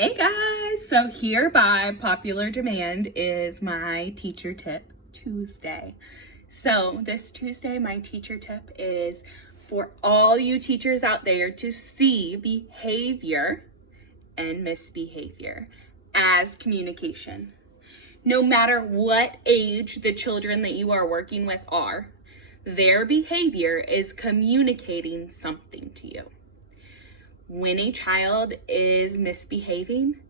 Hey guys, so here by popular demand is my teacher tip Tuesday. So this Tuesday, my teacher tip is for all you teachers out there to see behavior and misbehavior as communication. No matter what age the children that you are working with are, their behavior is communicating something to you. When a child is misbehaving,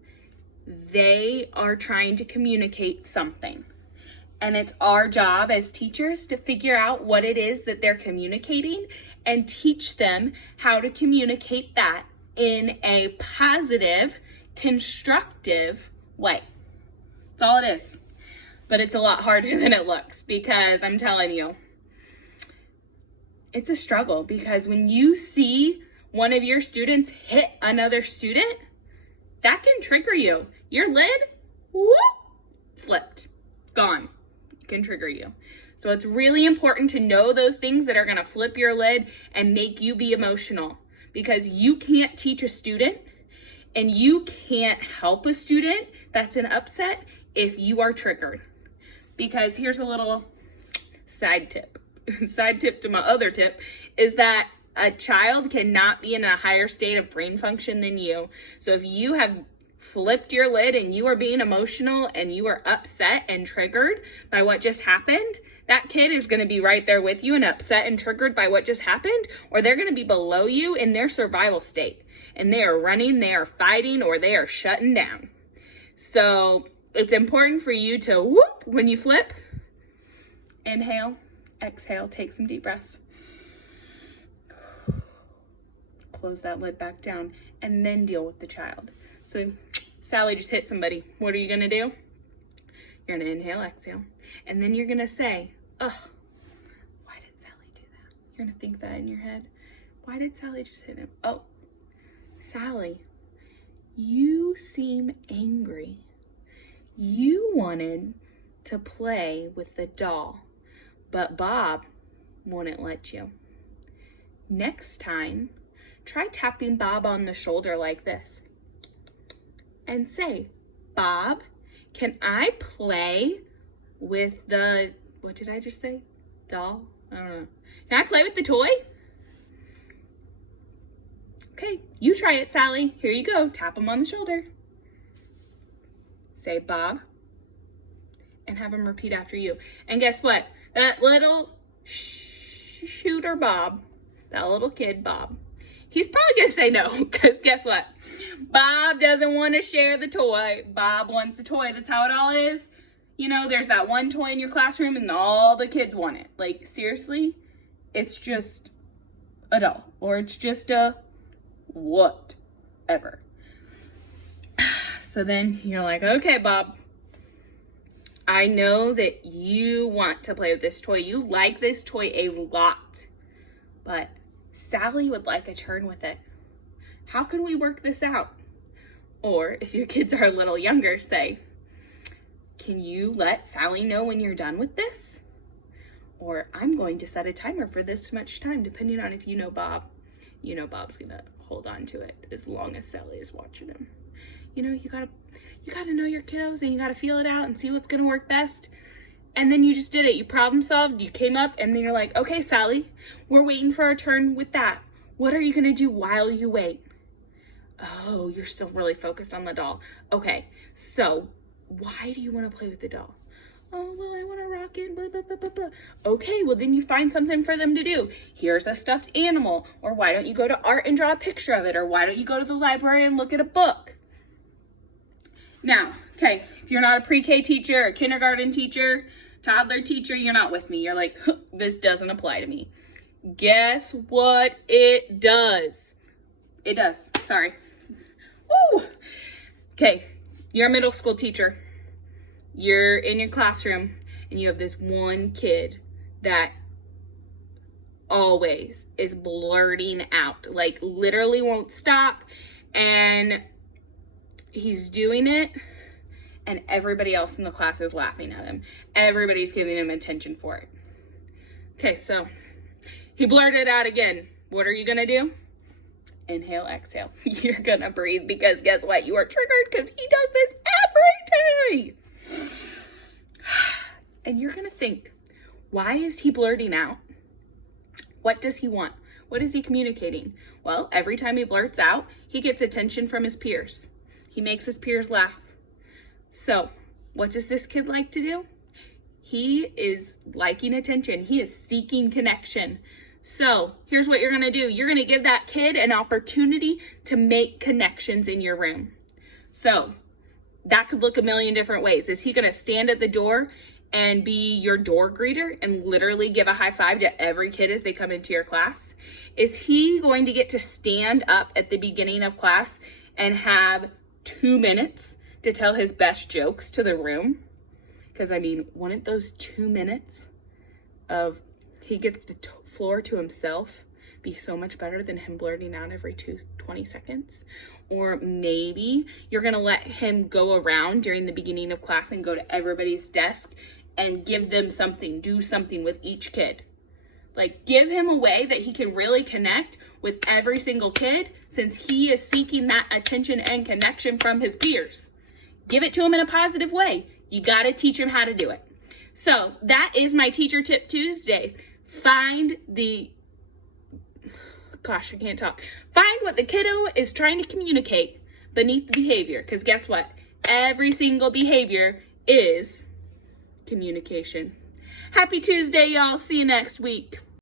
they are trying to communicate something. And it's our job as teachers to figure out what it is that they're communicating and teach them how to communicate that in a positive, constructive way. That's all it is. But it's a lot harder than it looks because I'm telling you, it's a struggle because when you see one of your students hit another student, that can trigger you. Your lid, whoop, flipped, gone. It can trigger you. So it's really important to know those things that are gonna flip your lid and make you be emotional, because you can't teach a student and you can't help a student that's an upset if you are triggered. Because here's a little side tip. Side tip to my other tip is that a child cannot be in a higher state of brain function than you. So if you have flipped your lid and you are being emotional and you are upset and triggered by what just happened, that kid is going to be right there with you and upset and triggered by what just happened, or they're going to be below you in their survival state. And they are running, they are fighting, or they are shutting down. So it's important for you to whoop when you flip. Inhale, exhale, take some deep breaths. Close that lid back down, and then deal with the child. So Sally just hit somebody. What are you gonna do? You're gonna inhale, exhale, and then you're gonna say, oh, why did Sally do that? You're gonna think that in your head. Why did Sally just hit him? Oh, Sally, you seem angry. You wanted to play with the doll, but Bob wouldn't let you. Next time, try tapping Bob on the shoulder like this and say, Bob, can I play with the, what did I just say? Doll? I don't know. Can I play with the toy? Okay, you try it, Sally. Here you go. Tap him on the shoulder. Say, Bob, and have him repeat after you. And guess what? That little shooter Bob, that little kid Bob, he's probably gonna say no, because guess what? Bob doesn't want to share the toy. Bob wants the toy. That's how it all is. You know, there's that one toy in your classroom and all the kids want it. Like, seriously, it's just a doll, or it's just a whatever. So then you're like, okay, Bob, I know that you want to play with this toy. You like this toy a lot, but Sally would like a turn with it. How can we work this out? Or if your kids are a little younger, say, can you let Sally know when you're done with this? Or I'm going to set a timer for this much time, depending on if you know Bob. You know Bob's gonna hold on to it as long as Sally is watching him. You know, you gotta know your kiddos and you gotta feel it out and see what's gonna work best. And then you just did it. You problem solved, you came up, and then you're like, okay, Sally, we're waiting for our turn with that. What are you gonna do while you wait? Oh, you're still really focused on the doll. Okay, so why do you wanna play with the doll? Oh, well, I wanna rock it, blah, blah, blah, blah, blah. Okay, well then you find something for them to do. Here's a stuffed animal, or why don't you go to art and draw a picture of it, or why don't you go to the library and look at a book? Now, okay, if you're not a pre-K teacher, a kindergarten teacher, toddler teacher, you're not with me. You're like, this doesn't apply to me. Guess what it does? It does. Sorry. Woo! Okay, you're a middle school teacher. You're in your classroom and you have this one kid that always is blurting out, like literally won't stop, and he's doing it and everybody else in the class is laughing at him. Everybody's giving him attention for it. Okay, so he blurted out again. What are you gonna do? Inhale, exhale. You're gonna breathe because guess what? You are triggered because he does this every day. And you're gonna think, why is he blurting out? What does he want? What is he communicating? Well, every time he blurts out, he gets attention from his peers. He makes his peers laugh. So, what does this kid like to do? He is liking attention. He is seeking connection. So, here's what you're gonna do. You're gonna give that kid an opportunity to make connections in your room. So, that could look a million different ways. Is he gonna stand at the door and be your door greeter and literally give a high five to every kid as they come into your class? Is he going to get to stand up at the beginning of class and have 2 minutes to tell his best jokes to the room? Because I mean, wouldn't those 2 minutes of he gets the floor to himself be so much better than him blurting out every 20 seconds? Or maybe you're gonna let him go around during the beginning of class and go to everybody's desk and give them something, do something with each kid. Like, give him a way that he can really connect with every single kid, since he is seeking that attention and connection from his peers. Give it to him in a positive way. You gotta teach him how to do it. So that is my Teacher Tip Tuesday. Find what the kiddo is trying to communicate beneath the behavior. Because guess what? Every single behavior is communication. Happy Tuesday, y'all. See you next week.